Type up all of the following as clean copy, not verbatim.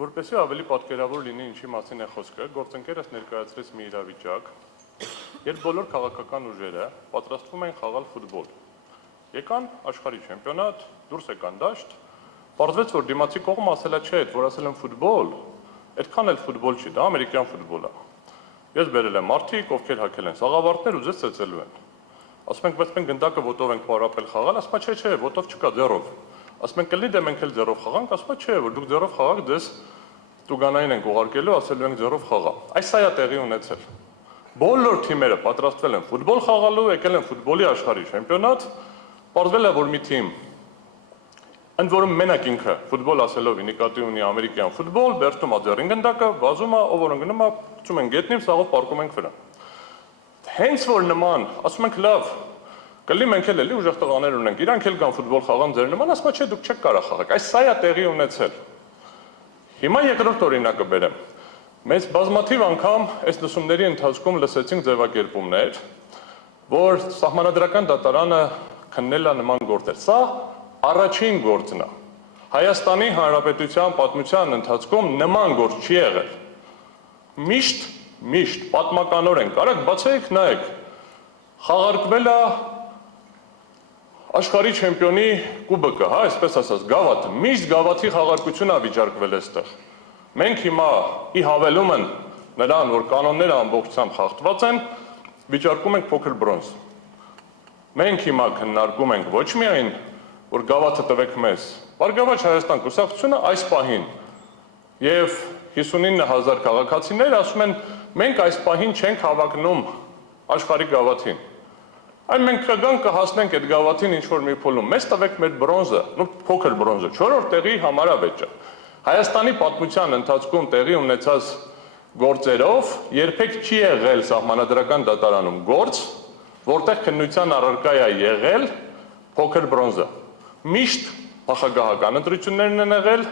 Որպեսզի ավելի պատկերավոր լինի ինչի մասին է խոսքը, գործընկերս ներկայացրեց մի իրավիճակ, երբ բոլոր քաղաքական ուժերը պատրաստվում են խաղալ ֆուտբոլ։ Եկան աշխարհի չեմպիոնատ, դուրս եկան դաշտ, պարզվեց, որ դիմացի կողմը ասել է, չէ, որ ասել են ֆուտբոլ, այդքան էլ ֆուտբոլ չի, դա ամերիկյան ֆուտբոլ է։ Ես բերել եմ մարդիկ, ովքեր հագել են սաղավարտներ ու ձեզ ծեծելու են։ Ասում ենք, բայց մենք գնդակը ոտով ենք պարապել խաղալ, ասում է, չէ, ոտով չկա, ձեռով։ Ասում ենք, կլինի դե մենք էլ ձեռով խաղանք, ասում է, չէ, որ դուք ձեռով խաղաք, դες տուգանային ենք ուղարկելու, ասելու ենք ձեռով խաղա։ Այս սա է տեղի ունեցել։ Բոլոր թիմերը պատրաստվել են ֆուտբոլ խաղալու, եկել են ֆուտբոլի աշխարհի չեմպիոնատ, պարզվել է, որ մի թիմ ընդ որում մենակ ինքը ֆուտբոլ ասելով նկատի ունի ամերիկյան ֆուտբոլ, բերտում է ձեռին գնդակը, վազում է, ով որ ընկնում է, գցում են գետնին, սաղով պարկում ենք վրա։ Հենց որ նման, ասում ենք լավ, կլի մենք էլ էլի ուժեղ տղաներ ունենք, իրանք էլ կան ֆուտբոլ խաղան ձեր նման, ասում է չէ, դուք չեք կարող խաղալ։ Այս սա է տեղի ունեցել։ Հիմա երկրորդ օրինակը բերեմ։ Մեծ բազմաթիվ անգամ այս լսումների ընթացքում լսեցինք ձևակերպումներ, որ սահմանադրական դատարանը քննել է նման գործեր։ Սա առաջին գործն է։ Հայաստանի Հանրապետության պատմության ընթացքում նման գործ չի եղել։ Միշտ պատմականորեն կարեք բացեք, նայեք, խաղարկվել է աշխարհի չեմպիոնի կուբկը, հա, այսպես ասած, գավաթը, միշտ գավաթի խաղարկություն է վիճարկվել այստեղ։ Մենք հիմա ի հավելումն նրան, որ կանոնները ամբողջությամբ խախտված են, վիճարկում ենք փոքր բրոնզ։ Մենք հիմա քննարկում ենք ոչ միայն, որ գավաթը տվեք մեզ, Բարգավաճ Հայաստան կուսակցությունը այս պահին եւ 59,000 քաղաքացիներ ասում են, մենք այս պահին չենք հավակնում աշխարհի գավաթին։ Այն մենք կգանք կհասնենք այդ գավաթին ինչ-որ մի փուլում, մեզ տվեք մեր բրոնզը, փոքր բրոնզը, 4-րդ տեղի համարավեճը։ Հայաստանի պատմության ընթացքում տեղի ունեցած գործերով երբեք չի եղել սահմանադրական դատարանում գործ, որտեղ քննության առարկա է եղել փոքր բրոնզը։ Միշտ նախագահական ընտրություններն են եղել,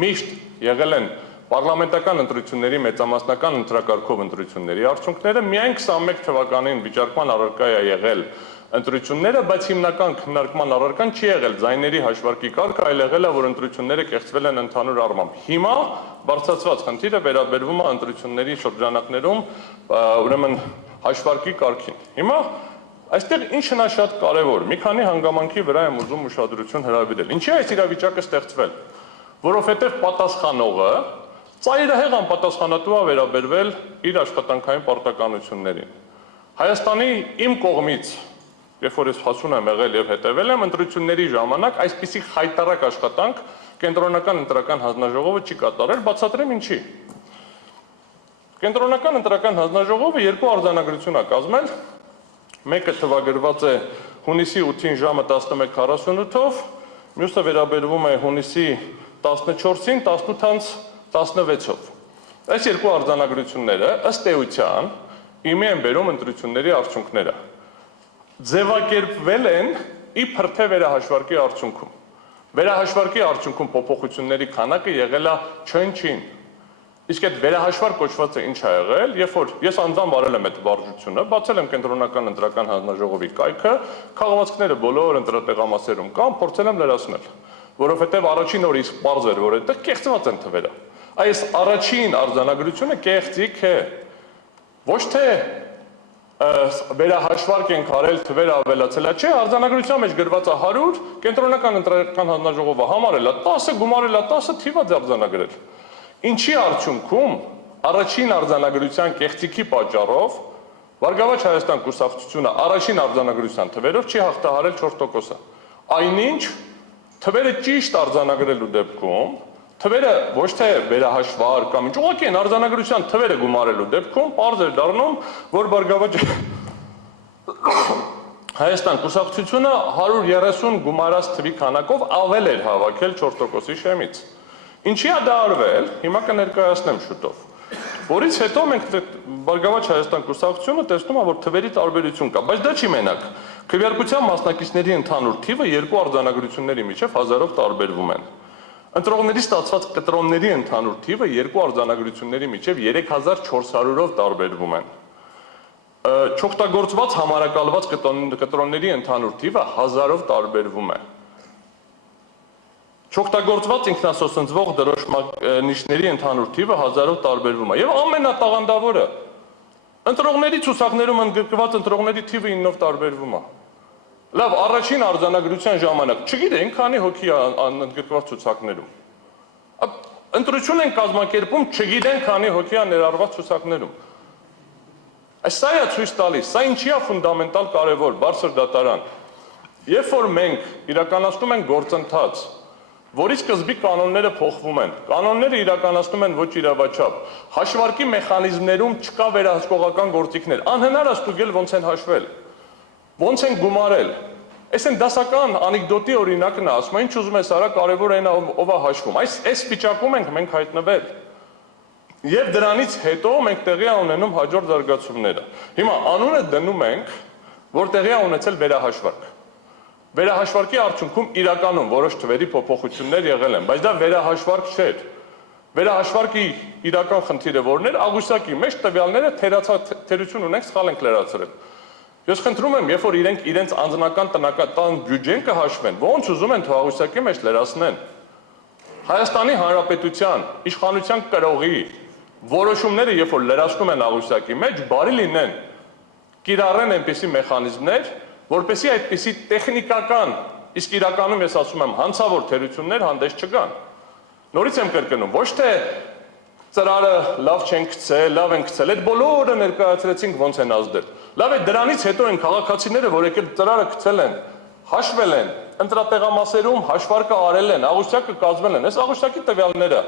միշտ եղել են պարլամենտական ընտրությունների մեծամասնական ընտրակարգով ընտրությունների արդյունքները, միայն 21 թվականին վիճարկման առարկա է եղել ընտրությունները, բայց հիմնական քննարկման առարկան չի եղել ձայների հաշվարկի կարգը, այլ եղել է, որ ընտրությունները կեղծվել են ընդհանուր առմամբ։ Հիմա բարձրացված խնդիրը վերաբերվում է ընտրությունների շրջանակներում ուրեմն հաշվարկի կարգին։ Հիմա այստեղ ինչն է շատ կարևոր, մի քանի հանգամանքի վրա եմ ուզում ուշադրություն հրավիրել։ Ինչի է այս իրավիճակը ստեղծվել, որովհետև պատասխանողը ծայրահեղ անպատասխանատու է վերաբերվել իր աշխատանքային պարտականություններին։ Հայաստանի իմ կողմից, երբ որ ես հասուն եմ եղել եւ հետեւել եմ ընտրությունների ժամանակ, այսպիսի խայտարակ աշխատանք կենտրոնական ընտրական հանձնաժողովը չի կատարել, բացատրեմ ինչի։ Կենտրոնական ընտրական հանձնաժողովը երկու արձանագրություն է կազմել, մեկը թվագրված է հունիսի 8-ին ժամը 11:48-ով, մյուսը վերաբերվում է հունիսի 14-ին 18:16-ով։ Այս երկու արձանագրությունները ըստ էության իմի են բերում ընտրությունների արդյունքները։ Ձևակերպվել են իբր թե վերահաշվարկի արդյունքում։ Վերահաշվարկի արդյունքում փոփոխությունների քանակը եղել է չնչին։ Իսկ այդ վերահաշվարկ կոչվածը ինչ է եղել, երբ որ ես անձամբ արել եմ այդ վարժությունը, բացել եմ կենտրոնական ընտրական հանձնաժողովի կայքը, քաղաքացիները բոլոր ընտրատեղամասերում կան, փորձել եմ լրացնել, որովհետև առաջին օրը իսկ պարզ էր, որ այդտեղ կեղծված են թվերը։ Այս առաջին արձանագրությունը կեղծիք է։ Ոչ թե վերահաշվարկ ենք արել, թվերը ավելացել է, չէ, արձանագրության մեջ գրված է 100, կենտրոնական ընտրական հանձնաժողովը համարել է 10, գումարել է 10, թիվը արձանագրել։ Ինչի արդյունքում առաջին արձանագրության կեղծիքի պատճառով Բարգավաճ Հայաստան կուսակցությունը առաջին արձանագրության թվերով չի հաղթահարել 4%-ը։ Այնինչ թվերը ճիշտ արձանագրելու դեպքում, թվերը ոչ թե վերահաշվար կամ ինչ, ուղղակի են արձանագրության թվերը գումարելու դեպքում պարզ էր դառնում, որ Բարգավաճ Հայաստան կուսակցությունը 130 գումարած թվի քանակով ավել էր հավաքել 4%-ի շեմից։ Ինչի է դա արվել, հիմա կներկայացնեմ շուտով, որից հետո մենք Բարգավաճ Հայաստան կուսակցությունը տեսնում է, որ թվերի տարբերություն կա, բայց դա չի մենակ։ Քվեարկության մասնակիցների ընդհանուր թիվը երկու արձանագրությունների միջև 1000-ով տարբերվում են։ Ընտրողների ստացված կտրոնների ընդհանուր թիվը երկու արձանագրությունների միջև 3400-ով տարբերվում են։ Չօգտագործված համարակալված կտրոնների ընդհանուր թիվը 1000-ով տարբերվում է։ Չօգտագործված ինքնասոսնձվող դրոշմանիշների ընդհանուր թիվը 1000-ով տարբերվում է եւ ամենատաղանդավորը ընտրողների ցուցակներում ընդգրկված ընտրողների թիվը 9-ով տարբերվում է։ Լավ, առաջին արձանագրության ժամանակ չգիտենք քանի հոգի ընդգրկված ցուցակներում։ Ընտրություն են կազմակերպում, չգիտենք քանի հոգի է ներառված ցուցակներում։ Սա է ցույց տալիս, սա ինչի է ֆունդամենտալ կարևոր, բարձր դատարան։ Երբ որ մենք իրականացնում ենք գործընթաց, որի սկզբի կանոնները փոխվում են, կանոնները իրականացնում են ոչ իրավաչափ, հաշվարկի մեխանիզմներում չկա վերահսկողական գործիքներ, անհնար է ստուգել ոնց են հաշվել, ոնց են գումարել։ Այս են դասական անեկդոտի օրինակն է, ասում ինչ ուզում ես արա, կարևոր այն ով է հաշվում։ Այս վիճակում ենք մենք հայտնվել։ Եվ դրանից հետո մենք տեղի ունենում հաջորդ զարգացումները։ Հիմա անունը դնում ենք, որ տեղի ունեցել վերահաշվարկ։ Վերահաշվարկի արդյունքում իրականում որոշ թվերի փոփոխություններ եղել են, բայց դա վերահաշվարկ չէր։ Վերահաշվարկի իրական խնդիրը որն էր, աղյուսակի մեջ տվյալները թերություն ունենք, սխալ ենք լրացրել։ Ես խնդրում եմ, երբ որ իրենք իրենց անձնական տնական բյուջեն կհաշվեն, ոնց ուզում են աղյուսակի մեջ լրացնեն։ Հայաստանի Հանրապետության իշխանության կրողի որոշումները, երբ որ լրացնում են աղյուսակի մեջ, բարի լինեն կիրառեն այնպիսի մեխանիզմներ, որպեսզի այդպիսի տեխնիկական, իսկ իրականում ես ասում եմ հանցավոր թերություններ հանդես չգան։ Նորից եմ կրկնում, ոչ թե ծրարը լավ չեն գցել, լավ են գցել, այդ բոլորը ներկայացրեցինք ոնց են ազդել։ Լավ է, դրանից հետո են քաղաքացիները, որ եկել ծրարը գցել են, հաշվել են, ընտրատեղամասերում հաշվարկը արել են, աղյուսակը կազմել են, այս աղյուսակի տվյալները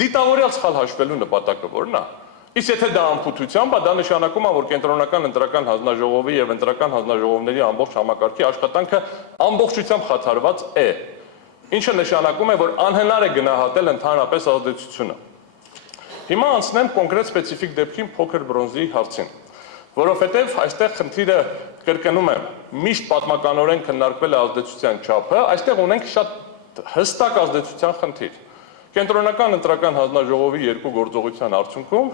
դիտավորյալ սխալ հաշվելու նպատակը որն է։ Իսկ եթե դա անփութությամբ է, դա նշանակում է, որ կենտրոնական ընտրական հանձնաժողովի եւ ընտրական հանձնաժողովների ամբողջ համակարգի աշխատանքը ամբողջությամբ խաթարված է։ Ինչը նշանակում է, որ անհնար է գնահատել ընդհանրապես ազդեցությունը։ Հիմա անցնեմ կոնկրետ սպეციფიկ դեպքին փոքր բրոնզի հարցին, որովհետև այստեղ խնդիրը կրկնում եմ, միշտ պատմականորեն քննարկվել է ազդեցության չափը, այստեղ ունենք շատ հստակ ազդեցության խնդիր։ Կենտրոնական ընտրական հանձնաժողովի երկու գործողության արդյունքում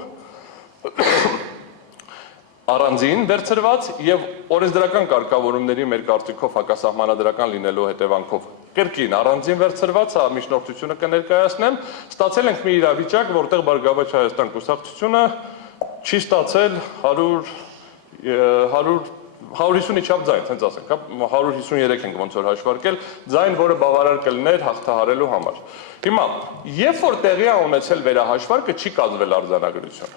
առանձին վերցրված եւ օրենսդրական կարգավորումների մեր կարծիքով հակասահմանադրական լինելու հետևանքով կրկին առանձին վերցրված միջնորդությունը կներկայացնեմ, ստացել ենք մի իրավիճակ, որտեղ Բարգավաճ Հայաստան կուսակցությունը չի ստացել 150-ի չափ ձայն, հենց ասենք, 153 ենք ոնց որ հաշվարկել, ձայն, որը բավարար կլիներ հաղթահարելու համար։ Հիմա, երբ որ տեղի է ունեցել վերահաշվարկը, չի կազմվել արձանագրություն։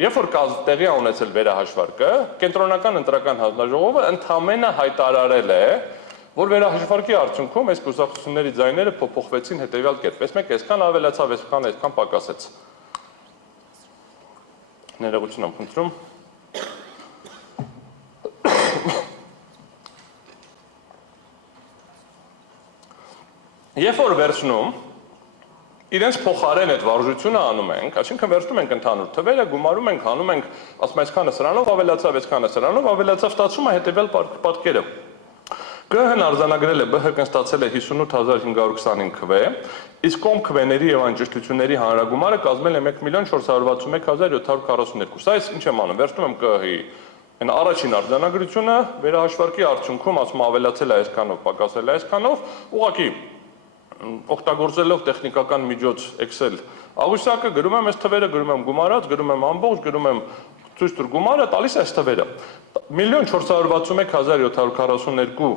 Երբ որ տեղի է ունեցել վերահաշվարկը, կենտրոնական ընտրական հանձնաժողովը ընդամենը հայտարարել է, որ վերահաշվարկի արդյունքում այս կուսակցությունների ձայները փոփոխվեցին հետևյալ կերպ։ Մեկ այսքան ավելացավ, այսքան պակասեց։ Ներողություն եմ խնդրում։ Երբ որ վերցնում, իրենց փոխարեն այդ վարժությունը անում ենք, այսինքն վերցնում ենք ընդհանուր թվերը, գումարում ենք, հանում ենք, ասում այսքանը սրանով ավելացավ, այսքանը սրանով ավելացավ, ստացվում է հետևյալ պատկերը։ ԿՀ-ն արձանագրել է, ԲՀԿ-ն ստացել է 58525 քվե, իսկ կոմ քվեների եւ անճշտությունների հանրագումարը կազմել է 1461742։ Սա ինչ եմ անում, վերցնում եմ ԿՀ-ի այն առաջին արձանագրությունը, վերահաշվարկի արդյունքում ասում ավելացել է այսքանով, պակասել է այսքանով, ուղղակի օգտագործելով տեխնիկական միջոց Excel աղյուսակը գրում եմ այս թվերը, գրում եմ գումարած, գրում եմ ամբողջ, գրում եմ ցույց տուր գումարը, տալիս է այս թվերը։ 1461742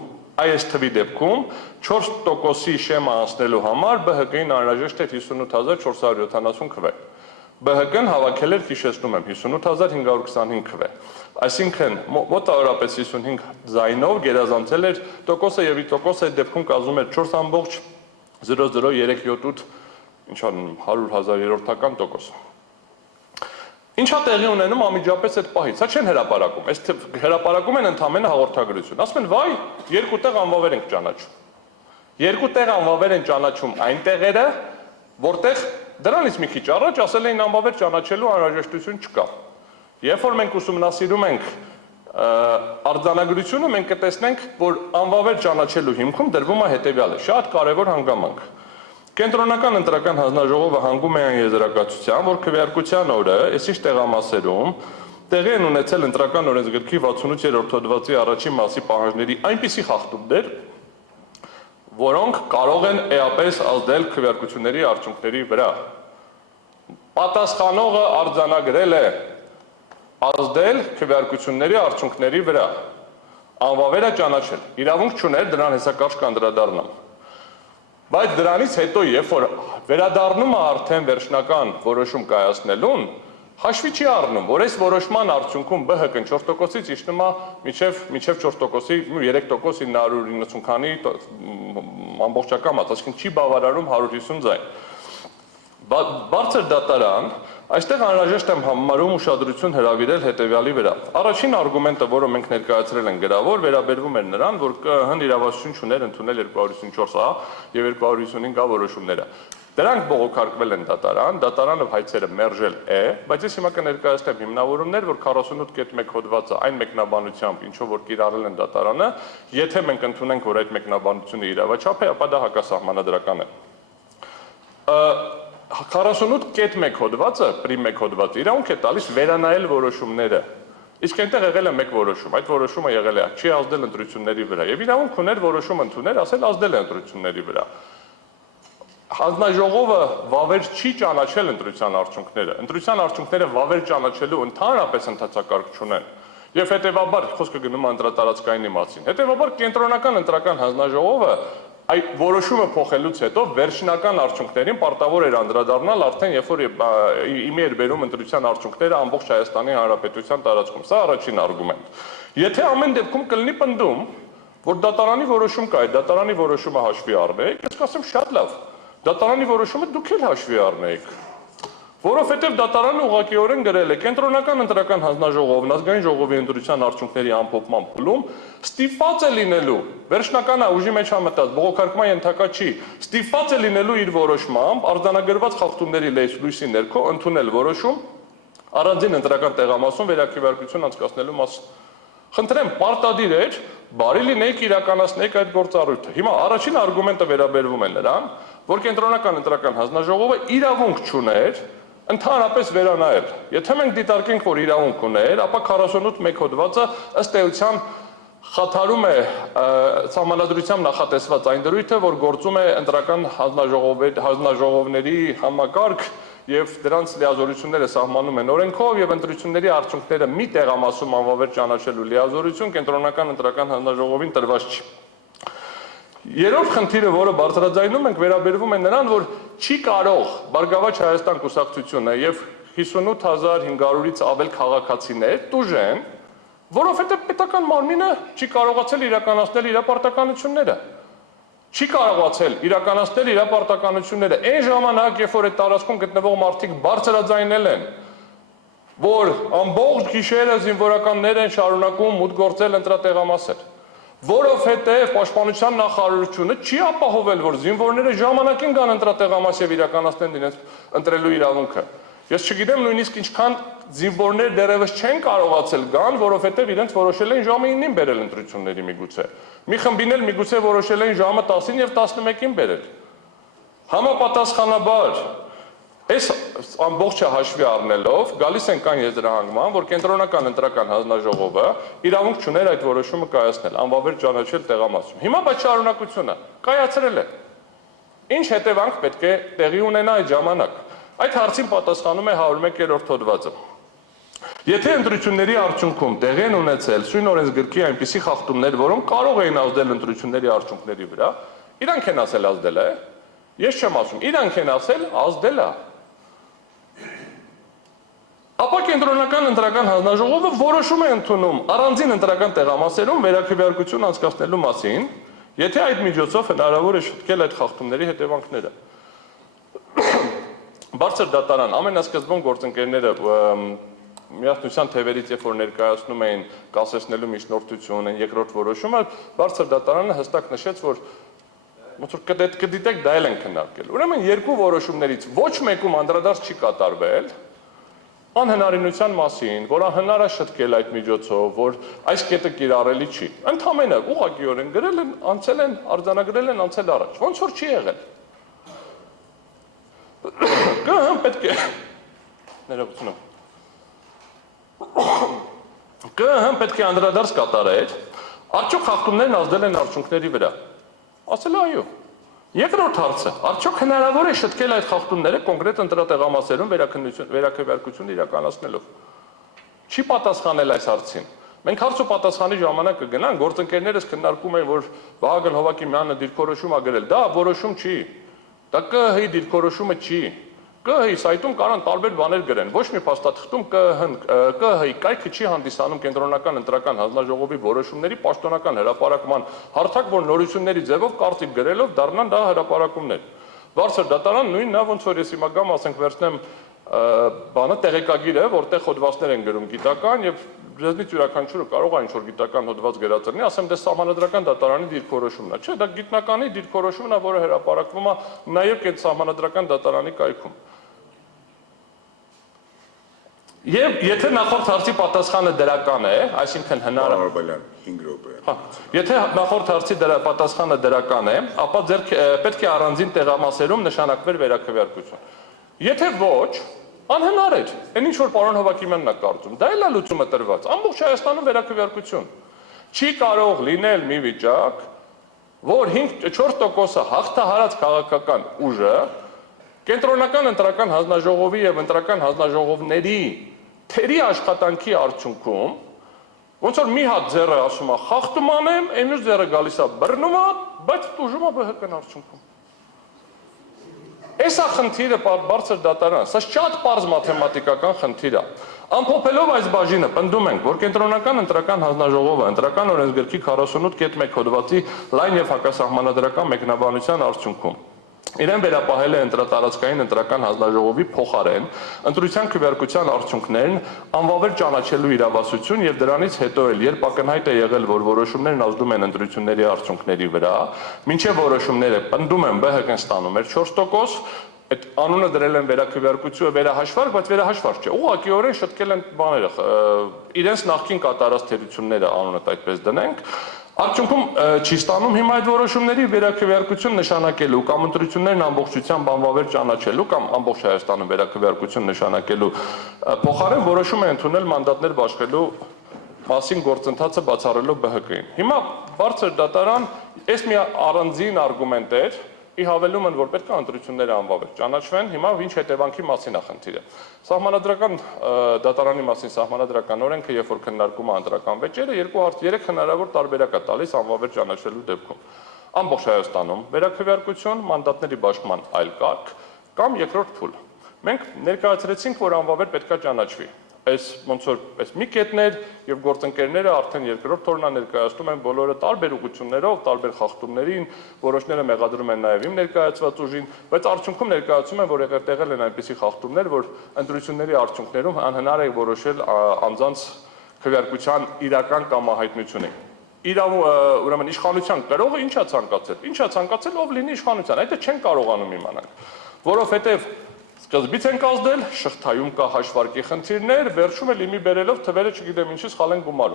այս թվի դեպքում 4%-ի շեմը անցնելու համար ԲՀԿ-ին անհրաժեշտ էր 58470 քվե։ ԲՀԿ-ն հավաքել էր, հիշեցնում եմ, 58525 քվե։ Այսինքն մոտավորապես 55 ձայնով գերազանցել էր տոկոսը եւ տոկոսը այդ դեպքում կազմում էր 4.00378 ինչ անում 100,000-ական տոկոս։ Ինչա տեղի ունենում անմիջապես այդ պահից, սա չեն հրապարակում, այս հրապարակում են ընդամենը հաղորդագրություն, ասում են վայ, երկու տեղ անվավեր ենք ճանաչում։ Երկու տեղ անվավեր են ճանաչում այն տեղերը, որտեղ դրանից մի քիչ առաջ ասել էին անվավեր ճանաչելու անհրաժեշտություն չկա։ Երբ որ մենք ուսումնասիրում ենք արձանագրությունը, մենք կտեսնենք, որ անվավեր ճանաչելու հիմքում դրվում է հետևյալը, շատ կարևոր հանգամանք։ Կենտրոնական ընտրական հանձնաժողովը հանգում է այն եզրակացության, որ քվեարկության օրը, այսինչ տեղամասերում, տեղի են ունեցել ընտրական օրենսգրքի 68-րդ հոդվածի առաջին մասի պահանջների այնպիսի խախտումներ, որոնք կարող են էապես ազդել քվեարկությունների արդյունքների վրա։ Պատասխանողը արձանագրել է ազդել քվեարկությունների արդյունքների վրա, անվավերը ճանաչել, իրավունք չուներ դրան հեսակարճ կանդրադառնամ։ Բայց դրանից հետո, երբ որ վերադառնում է արդեն վերջնական որոշում կայացնելուն, հաշվի չի առնում, որ այս որոշման արդյունքում ԲՀԿ-ն 4%-ից իջնում է մինչև 4%-ի 3% 990 քանի ամբողջական մաս, այսինքն չի բավարարում 150 ձայն։ Բարձր դատարան, այստեղ անհրաժեշտ եմ համարում ուշադրություն հրավիրել հետևյալի վրա։ Առաջին արգումենտը, որը մենք ներկայացրել ենք գրավոր, վերաբերվում էր նրան, որ ԿԸՀ-ն իրավասություն չուներ ընդունել 254A եւ 255A որոշումները։ Դրանք բողոքարկվել են դատարան, դատարանը հայցերը մերժել է, բայց ես հիմա կներկայացնեմ հիմնավորումներ, որ 48.1 հոդվածը այն մեկնաբանությամբ, ինչով որ կիրառել են դատարանը, եթե մենք ընդունենք, որ այդ մեկնաբանությունը իրավաչափ է, ապա դա հակասահմանադրական է։ 48.1 հոդվածը, պրիմ 1 հոդվածը իրավունք է տալիս վերանայել որոշումները։ Իսկ այնտեղ եղել է մեկ որոշում, այդ որոշումը եղել է չի ազդել ընտրությունների վրա եւ իրավունք ուներ որոշում ընդունել, ասել ազդել է ընտրությունների վրա։ Հանձնաժողովը վավեր չի ճանաչել ընտրության արդյունքները։ Ընտրության արդյունքները վավեր ճանաչելու ընդհանրապես ընթացակարգ չունեն։ Եվ հետևաբար խոսքը գնում է ընտրատարածքայինի մասին։ Հետևաբար կենտրոնական ընտրական հանձնաժողովը այդ որոշումը փոխելուց հետո վերջնական արդյունքներին պարտավոր էր անդրադառնալ արդեն երբ որ իմի էր բերում ընտրության արդյունքները ամբողջ Հայաստանի Հանրապետության տարածքում։ Սա առաջին արգումենտ։ Եթե ամեն դեպքում կլինի պնդում, որ դատարանի որոշում կա, այդ դատարանի որոշումը հաշվի առնեք, ես կասեմ շատ լավ։ Դատարանի որոշումը դուք էլ հաշվի առնեք, որովհետև դատարանը ուղղակիորեն գրել է կենտրոնական ընտրական հանձնաժողովն ազգային ժողովի ընտրության արդյունքների ամփոփման փուլում ստիպված է լինելու, վերջնական ուժի մեջ համտած բողոքարկման ենթակա չի, ստիպված է լինելու իր որոշմամբ արձանագրված խախտումների լույսի ներքո ընդունել որոշում առանձին ընտրական տեղամասում վերաքվեարկություն անցկացնելու մասին։ Խնդրեմ, պարտադիր էր, բարի լինեիք իրականացնեիք այդ գործառույթը։ Հիմա առաջին արգումենտը վերաբերվում է նրան, որ կենտրոնական ընտրական հանձնաժողովը իրավունք չուներ ընդհանրապես վերանայել։ Եթե մենք դիտարկենք, որ իրավունք ուներ, ապա 48.1 հոդվածը ըստ էության խաթարում է սահմանադրությամբ նախատեսված այն դրույթը, որ գործում է ընտրական հանձնաժողովների համակարգ եւ դրանց լիազորությունները սահմանում են օրենքով եւ ընտրությունների արդյունքները մի տեղամասում անվավեր ճանաչելու լիազորություն կենտրոնական ընտրական հանձնաժողովին տրված չի։ Երրորդ խնդիրը, որը բարձրաձայնում ենք, վերաբերվում է նրան, որ չի կարող Բարգավաճ Հայաստան կուսակցությունը եւ 58.500-ից ավել քաղաքացիներ տուժեն, որովհետեւ պետական մարմինը չի կարողացել իրականացնել իր պարտականությունները։ Չի կարողացել իրականացնել իր պարտականությունները այն ժամանակ, երբ որ այդ տարածքում գտնվող մարդիկ բարձրաձայնել են, որ ամբողջ գիշերը զինվորականներ են շարունակում մուտք գործել ընտրատեղամասեր, որովհետև պաշտպանության նախարարությունը չի ապահովել, որ զինվորները ժամանակին գան ընտրատեղամաս եւ իրականացնեն իրենց ընտրելու իրավունքը։ Ես չգիտեմ նույնիսկ ինչքան զինվորներ դեռևս չեն կարողացել գան, որովհետև իրենց որոշել են ժամը 9-ին բերել ընտրությունների միգուցե։ Մի խմբին էլ միգուցե որոշել են ժամը 10-ին եւ 11-ին բերել։ Համապատասխանաբար այս ամբողջը հաշվի առնելով գալիս ենք այն եզրահանգման, որ կենտրոնական ընտրական հանձնաժողովը իրավունք չուներ այդ որոշումը կայացնել, անվավեր ճանաչել տեղամասում։ Հիմա բայց շարունակությունը կայացրել է։ Ինչ հետևանք պետք է տեղի ունենա այդ ժամանակ։ Այդ հարցին պատասխանում է 101-րդ հոդվածը։ Եթե ընտրությունների արդյունքում տեղի են ունեցել սույն օրենսգրքի այնպիսի խախտումներ, որոնք կարող էին ազդել ընտրությունների արդյունքների վրա, իրանք են ասել ազդել է։ Ես չեմ ասում, իրանք են ասել ազդել է։ Ապա կենտրոնական ընտրական հանձնաժողովը որոշում է ընդունում առանձին ընտրական տեղամասերում վերաքվեարկություն անցկացնելու մասին, եթե այդ միջոցով հնարավոր է շտկել այդ խախտումների հետևանքները։ Բարձր դատարան ամենասկզբում գործընկերները միասնության թևերից երբ որ ներկայացնում էին կասեցնելու միջնորդություն, երկրորդ որոշումը, բարձր դատարանը հստակ նշեց, որ ոնց որ կդիտեք դա էլ են քննարկել։ Ուրեմն երկու որոշումներից ոչ մեկում անդրադարձ չի կատարվել անհնարինության մասին, որ անհնար է շտկել այդ միջոցով, որ այս կետը կիրառելի չի։ Ընդհանրապես ուղղակիորեն գրել են, անցել են, արձանագրել են, անցել առաջ։ Ոնց որ չի եղել։ ԿԸՀ-ն պետք է ներողություն։ ԿԸՀ-ն պետք է անդրադարձ կատարեր, արդյոք խախտումներն ազդել են արդյունքների վրա։ ասել այո։ Երկրորդ հարցը, արդյոք հնարավոր է շտկել այդ խախտումները կոնկրետ ընտրատեղամասերում վերաքվեարկություն իրականացնելով։ Չի պատասխանել այս հարցին։ Մենք հարց ու պատասխանի ժամանակ կգնանք, գործընկերներս քննարկում են, որ Վահագն Հովակիմյանը դիրքորոշում ա գրել, դա որոշում չի, դա ԿՀ-ի դիրքորոշումը չի, ԿՀ-ի սայթում կարան տարբեր բաներ գրեն, ոչ մի փաստաթղթում ԿՀ-ի կայքը չի հանդիսանում կենտրոնական ընտրական հանձնաժողովի որոշումների պաշտոնական հրապարակման հարթակ, որ նորությունների ձևով կարծիք գրելով դառնան դա հրապարակումներ։ Բարձր դատարան նույն նա ոնց որ ես հիմա գամ, ասենք վերցնեմ բանը տեղեկագիրը, որտեղ հոդվածներ են գրում գիտական եւ Ձեզնից յուրաքանչյուրը կարող է ինչ-որ գիտական հոդված գրածրնի, ասեմ դե սահմանադրական դատարանի դիրքորոշումն է, չէ, դա գիտնականի դիրքորոշումն է, որը հրապարակվում է նաև այդ սահմանադրական դատարանի կայքում։ Եվ եթե նախորդ հարցի պատասխանը դրական է, այսինքն հնարավոր 5 րոպե։ Եթե նախորդ հարցի պատասխանը դրական է, ապա ձեր պետք է առանձին տեղամասերում նշանակվեր վերաքվեարկություն։ Եթե ոչ, անհնար էր, այն ինչ որ պարոն Հովակիմյանն է կարծում, դա էլ է լուծումը տրված, ամբողջ Հայաստանում վերաքվեարկություն։ Չի կարող լինել մի վիճակ, որ 4%-ը հաղթահարած քաղաքական ուժը կենտրոնական ընտրական հանձնաժողովի եւ ընտրական հանձնաժողովների թերի աշխատանքի արդյունքում ոնց որ մի հատ ձեռը ասում է խախտում անեմ, այն մյուս ձեռը գալիս է բռնում է, բայց տուժում է ԲՀԿ-ն արդյունքում։ Էսա խնդիրը բարձր դատարան, սա շատ պարզ մաթեմատիկական խնդիր է։ Ամփոփելով այս բաժինը, պնդում ենք, որ կենտրոնական ընտրական հանձնաժողովը ընտրական օրենսգրքի 48.1 հոդվածի լայն եւ հակասահմանադրական մեկնաբանության արդյունքում իրեն վերապահել է ընտրատարածքային ընտրական հանձնաժողովի փոխարեն ընտրության քվեարկության արդյունքներն անվավեր ճանաչելու իրավասություն եւ դրանից հետո էլ երբ ակնհայտ է եղել, որ որոշումներն ազդում են ընտրությունների արդյունքների վրա, մինչեւ որոշումները պնդում են ԲՀԿ-ն ստանում էր 4%, այդ անունը դրել են վերաքվեարկությունը վերահաշվարկ, բայց վերահաշվարկ չէ։ Ուղղակիորեն շտկել են բաները, իրենց նախկին կատարած թերությունները անունը այդպես դնենք։ Արդյունքում չի ստանում հիմա այդ որոշումների վերաքվեարկություն նշանակելու կամ ընտրություններն ամբողջությամբ անվավեր ճանաչելու կամ ամբողջ Հայաստանում վերաքվեարկություն նշանակելու փոխարեն որոշում է ընդունել մանդատներ բաշխելու մասին գործընթացը բացառելով ԲՀԿ-ին։ Հիմա բարձր դատարան այս մի առանձին արգումենտ էր, ի հավելում են, որ պետք է ընտրությունները անվավեր ճանաչվեն, հիմա ինչ հետևանքի մասին է խնդիրը։ Սահմանադրական դատարանի մասին սահմանադրական օրենքը, երբ որ քննարկում է ընտրական վեճերը, 3 հնարավոր տարբերակ է տալիս անվավեր ճանաչելու դեպքում։ Ամբողջ Հայաստանում վերաքվեարկություն, մանդատների բաշխման այլ կարգ կամ երկրորդ փուլ։ Մենք ներկայացրեցինք, որ անվավեր պետք է ճանաչվի։ Այս ոնց որ այս մի կետներ եւ գործընկերները արդեն երկրորդ օրնա ներկայացնում են բոլորը տարբեր ուղղություններով, տարբեր խախտումներին, որոշները մեղադրում են նաեւ իմ ներկայացված ուժին, բայց արդյունքում ներկայացում են, որ եղել են այնպիսի խախտումներ, որ ընտրությունների արդյունքներում անհնար է որոշել անձանց քվեարկության իրական կամահայտնությունը։ Ուրեմն իշխանության կրողը ինչա ցանկացել, ով լինի իշխանության, այդ չեն կարողանում իմանալ, որովհետեւ սկզբից ենք ազդել, շղթայում կա հաշվարկի խնդիրներ, վերջում էլ իմի բերելով թվերը չգիտեմ ինչի սխալ են գումարում։